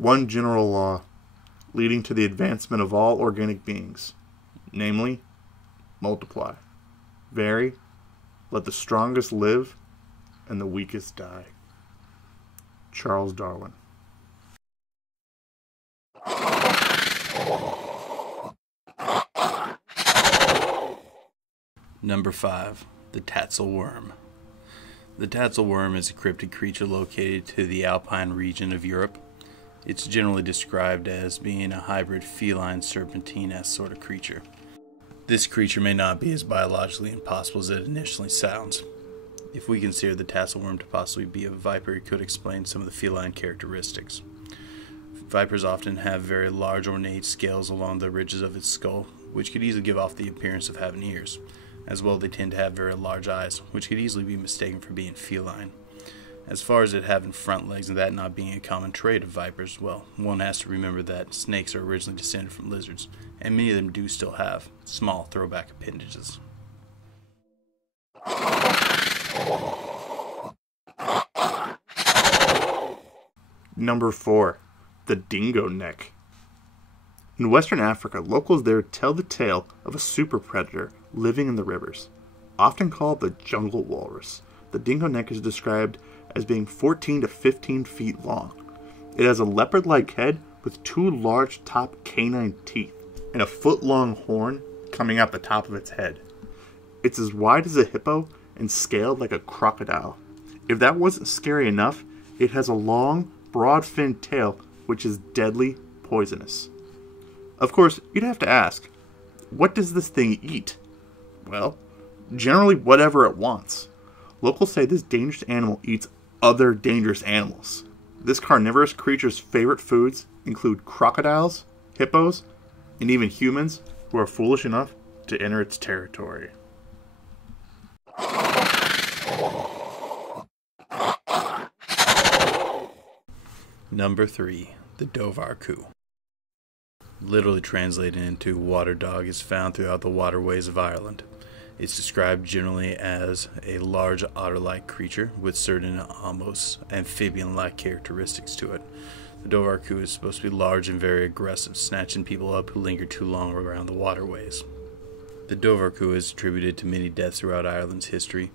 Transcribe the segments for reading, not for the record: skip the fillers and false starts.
one general law leading to the advancement of all organic beings, namely, multiply. Vary, let the strongest live, and the weakest die. Charles Darwin. Number 5. The Tatzelwurm. The Tatzelwurm is a cryptid creature located to the alpine region of Europe. It's generally described as being a hybrid feline serpentine-esque sort of creature. This creature may not be as biologically impossible as it initially sounds. If we consider the Tatzelwurm to possibly be a viper, it could explain some of the feline characteristics. Vipers often have very large ornate scales along the ridges of its skull, which could easily give off the appearance of having ears. As well, they tend to have very large eyes, which could easily be mistaken for being feline. As far as it having front legs and that not being a common trait of vipers, well, one has to remember that snakes are originally descended from lizards, and many of them do still have small throwback appendages. Number 4. The Dingonek. In Western Africa, locals there tell the tale of a super predator living in the rivers. Often called the jungle walrus, the Dingonek is described as being 14 to 15 feet long. It has a leopard-like head with 2 large top canine teeth and a foot-long horn coming out the top of its head. It's as wide as a hippo and scaled like a crocodile. If that wasn't scary enough, it has a long, broad-finned tail which is deadly poisonous. Of course, you'd have to ask, what does this thing eat? Well, generally whatever it wants. Locals say this dangerous animal eats other dangerous animals. This carnivorous creature's favorite foods include crocodiles, hippos, and even humans who are foolish enough to enter its territory. Number 3. The Dobhar-chu. Literally translated into water dog, is found throughout the waterways of Ireland. It's described generally as a large otter-like creature with certain almost amphibian-like characteristics to it. The Dobhar-chu is supposed to be large and very aggressive, snatching people up who linger too long around the waterways. The Dobhar-chu is attributed to many deaths throughout Ireland's history,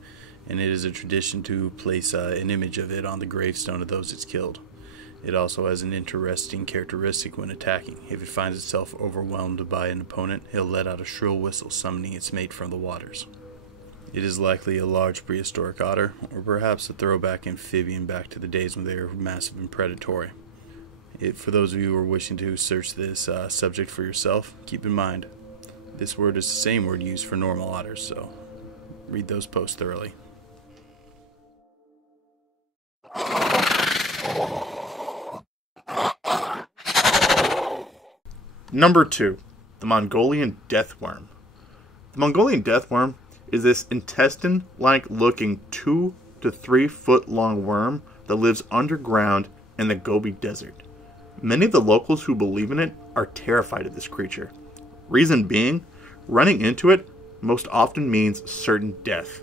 and it is a tradition to place an image of it on the gravestone of those it's killed. It also has an interesting characteristic when attacking. If it finds itself overwhelmed by an opponent, it'll let out a shrill whistle summoning its mate from the waters. It is likely a large prehistoric otter, or perhaps a throwback amphibian back to the days when they were massive and predatory. For those of you who are wishing to search this subject for yourself, keep in mind, this word is the same word used for normal otters, so read those posts thoroughly. Number 2. The Mongolian deathworm. The Mongolian deathworm is this intestine-like looking 2 to 3 foot long worm that lives underground in the Gobi Desert. Many of the locals who believe in it are terrified of this creature. Reason being, running into it most often means certain death.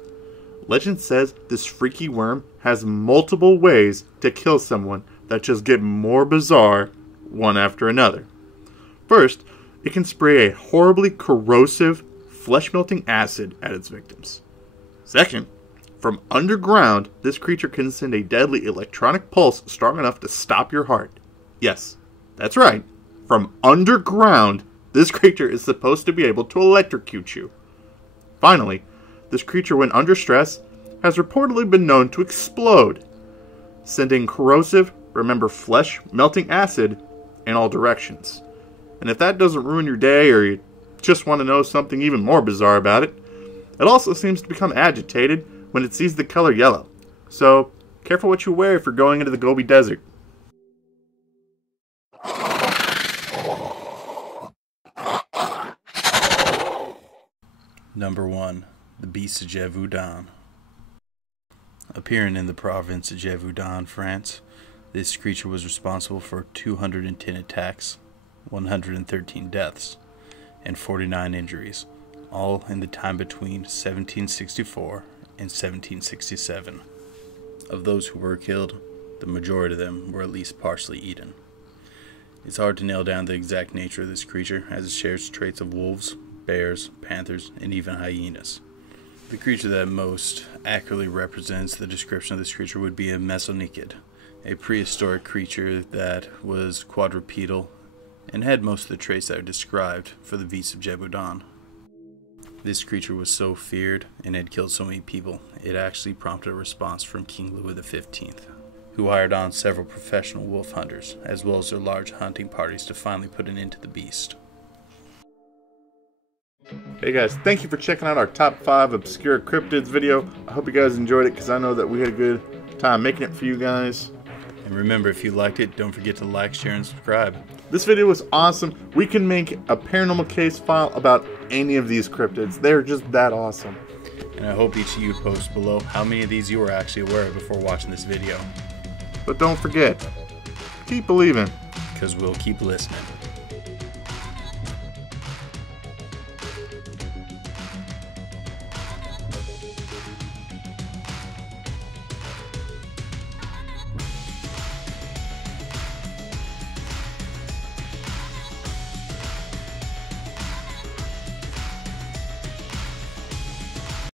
Legend says this freaky worm has multiple ways to kill someone that just get more bizarre one after another. First, it can spray a horribly corrosive, flesh-melting acid at its victims. Second, from underground, this creature can send a deadly electronic pulse strong enough to stop your heart. Yes, that's right. From underground, this creature is supposed to be able to electrocute you. Finally, this creature, when under stress, has reportedly been known to explode, sending corrosive, remember flesh-melting acid in all directions. And if that doesn't ruin your day, or you just want to know something even more bizarre about it, it also seems to become agitated when it sees the color yellow. So, careful what you wear if you're going into the Gobi Desert. Number 1. The Beast of Gévaudan. Appearing in the province of Gévaudan, France, this creature was responsible for 210 attacks, 113 deaths, and 49 injuries, all in the time between 1764 and 1767. Of those who were killed, the majority of them were at least partially eaten. It's hard to nail down the exact nature of this creature, as it shares traits of wolves, bears, panthers, and even hyenas. The creature that most accurately represents the description of this creature would be a mesonychid, a prehistoric creature that was quadrupedal and had most of the traits that are described for the beasts of Jebudan. This creature was so feared and had killed so many people, it actually prompted a response from King Louis XV, who hired on several professional wolf hunters, as well as their large hunting parties to finally put an end to the beast. Hey guys, thank you for checking out our top 5 Obscure Cryptids video. I hope you guys enjoyed it because I know that we had a good time making it for you guys. And remember, if you liked it, don't forget to like, share, and subscribe. This video was awesome. We can make a paranormal case file about any of these cryptids. They're just that awesome. And I hope each of you posts below how many of these you were actually aware of before watching this video. But don't forget, keep believing. Because we'll keep listening.